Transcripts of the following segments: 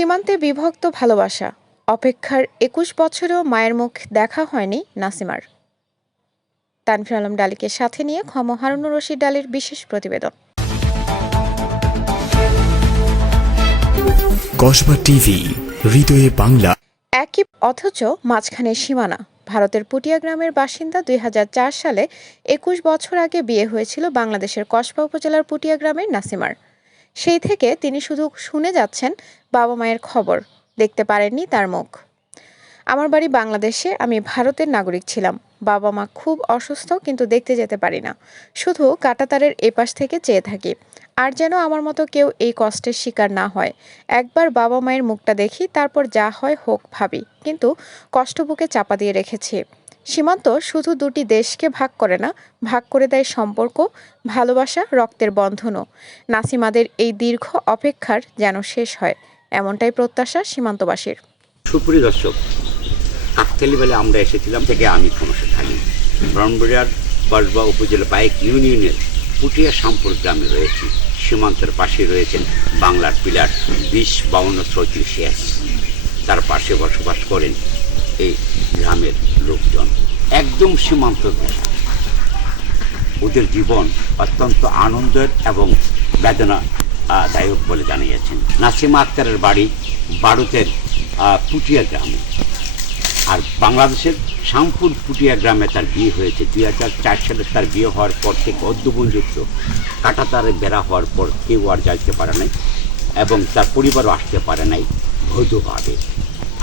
সীমান্তে বিভক্ত ভালোবাসা। অপেক্ষার একুশ বছরেও মায়ের মুখ দেখা হয়নি নাসিমার। তানফির আলম ডালিকে সাথে নিয়ে ক্ষম হারুনুর রশিদ ডালির বিশেষ প্রতিবেদন। কসবা টিভি হৃদয়ে বাংলা। একই অথচ মাঝখানে সীমানা। ভারতের পুটিয়া গ্রামের বাসিন্দা দুই হাজার চার সালে একুশ বছর আগে বিয়ে হয়েছিল বাংলাদেশের কসবা উপজেলার পুটিয়া গ্রামের নাসিমার। সেই থেকে তিনি শুধু শুনে যাচ্ছেন বাবা মায়ের খবর। দেখতে পারেননি তার মুখ। আমার বাড়ি বাংলাদেশে, আমি ভারতের নাগরিক ছিলাম। বাবা মা খুব অসুস্থ, কিন্তু দেখতে যেতে পারি না। শুধু কাটাতারের এপাশ থেকে চেয়ে থাকি। আর যেন আমার মতো কেউ এই কষ্টের শিকার না হয়। একবার বাবা মায়ের মুখটা দেখি, তারপর যা হয় হোক ভাবি। কিন্তু কষ্ট বুকে চাপা দিয়ে রেখেছি। সীমান্ত শুধু দুটি দেশকে ভাগ করে না, ভাগ করে দেয় সম্পর্ক, ভালোবাসা, রক্তের বন্ধনও। নাসিমাদের এই দীর্ঘ অপেক্ষার যেন শেষ হয়, এমনটাই প্রত্যাশা সীমান্তবাসীর। সুপ্রিয় দর্শক কাকতালি বেলে আমরা এসেছিলাম থেকে আমি ক্ষমতা থাকি ব্রাহ্মণবাড়িয়ার কসবা উপজেলা বাইক ইউনিয়নের পুটিয়া শামপুর গ্রামে রয়েছি। সীমান্তের পাশে রয়েছেন বাংলার পিলার বিশ বাউন্ন চৌত্রিশ এস। তার পাশে বসবাস করেন এই গ্রামের লোকজন একদম সীমান্ত ওদের জীবন অত্যন্ত আনন্দের এবং বেদনা দায়ক বলে জানিয়েছেন। নাসিমা আক্তারের বাড়ি ভারতের পুটিয়া গ্রামে। আর বাংলাদেশের শামপুর পুটিয়া গ্রামে তার বিয়ে হয়েছে। দুই হাজার চার সালে তার বিয়ে হওয়ার পর থেকে অদ্যবনযুক্ত কাটাতারে বেড়া হওয়ার পর কেউ আর যাইতে পারে নাই এবং তার পরিবারও আসতে পারে নাই বৈধভাবে।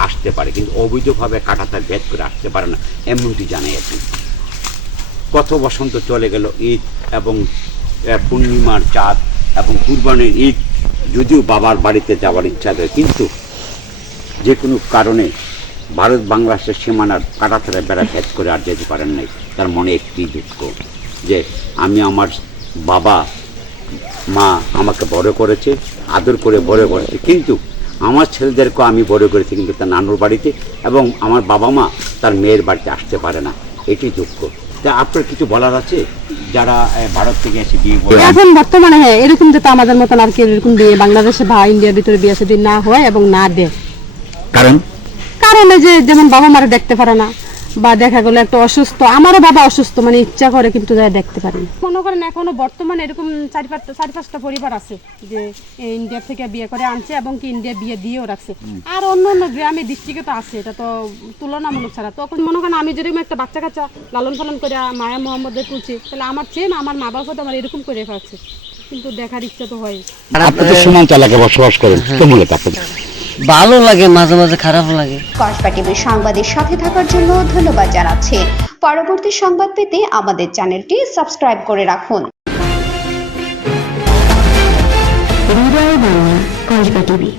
আসতে পারে, কিন্তু অবৈধভাবে কাটাতার ভেদ করে আসতে পারে না, এমনটি জানিয়েছেন কত বসন্ত চলে গেল ঈদ এবং পূর্ণিমার চাঁদ এবং কুরবানির ঈদ। যদিও বাবার বাড়িতে যাওয়ার ইচ্ছা করে কিন্তু যে কোনো কারণে ভারত বাংলাদেশের সীমানার কাটাতারে বেড়া ভেদ করে আর যেতে পারেন নাই। তার মনে একটি দুঃখ যে আমি আমার বাবা, মা আমাকে বড় করেছে, আদর করে বড় করেছে, কিন্তু আমার ছেলেদেরকেও আমি বড় করেছি কিন্তু তার নানুর বাড়িতে এবং আমার বাবা মা তার মেয়ের বাড়িতে আসতে পারে না। এটি দুঃখ। তা আপনার কিছু বলার আছে? যারা ভারত থেকে এসে বিয়ে করে এখন বর্তমানে হ্যাঁ এরকম যাতে আমাদের মতন আর কেউ এরকম বিয়ে বাংলাদেশে বা ইন্ডিয়ার ভিতরে বিয়ে যদি না হয় এবং না দেয়। কারণ? কারণ এই যে যেমন বাবা মারা দেখতে পারে না বা দেখা গেলো একটা অসুস্থ। আমারও বাবা অসুস্থ মানে ইচ্ছা করে কিন্তু যারা দেখতে পারে। মনে করেন এখনও বর্তমানে এরকম চারি পাঁচটা চারি পাঁচটা পরিবার আছে যে এই ইন্ডিয়া থেকে বিয়ে করে আনছে এবং কি ইন্ডিয়া বিয়ে দিয়েও রাখছে। আর অন্য অন্য গ্রামে ডিস্ট্রিক্টে তো আছে এটা তো তুলনামূলক ছাড়া। তখন মনে করেন আমি যদি একটা বাচ্চা কাচ্চা লালন পালন করে মায়া মোহাম্মদের তুলছি তাহলে আমার চেয়ে আমার মা বাবা তো আমার এরকম করে পাচ্ছে কিন্তু দেখার ইচ্ছা তো হয়। আপনি তো সীমান্ত এলাকায় বসবাস করেন তো মূলত আপনাদের ভালো লাগে মাঝে মাঝে খারাপ লাগে। কসবা টিভির সংবাদের সাথে থাকার জন্য ধন্যবাদ জানাচ্ছি। পরবর্তী সংবাদ পেতে আমাদের চ্যানেলটি সাবস্ক্রাইব করে রাখুন। কসবা টিভি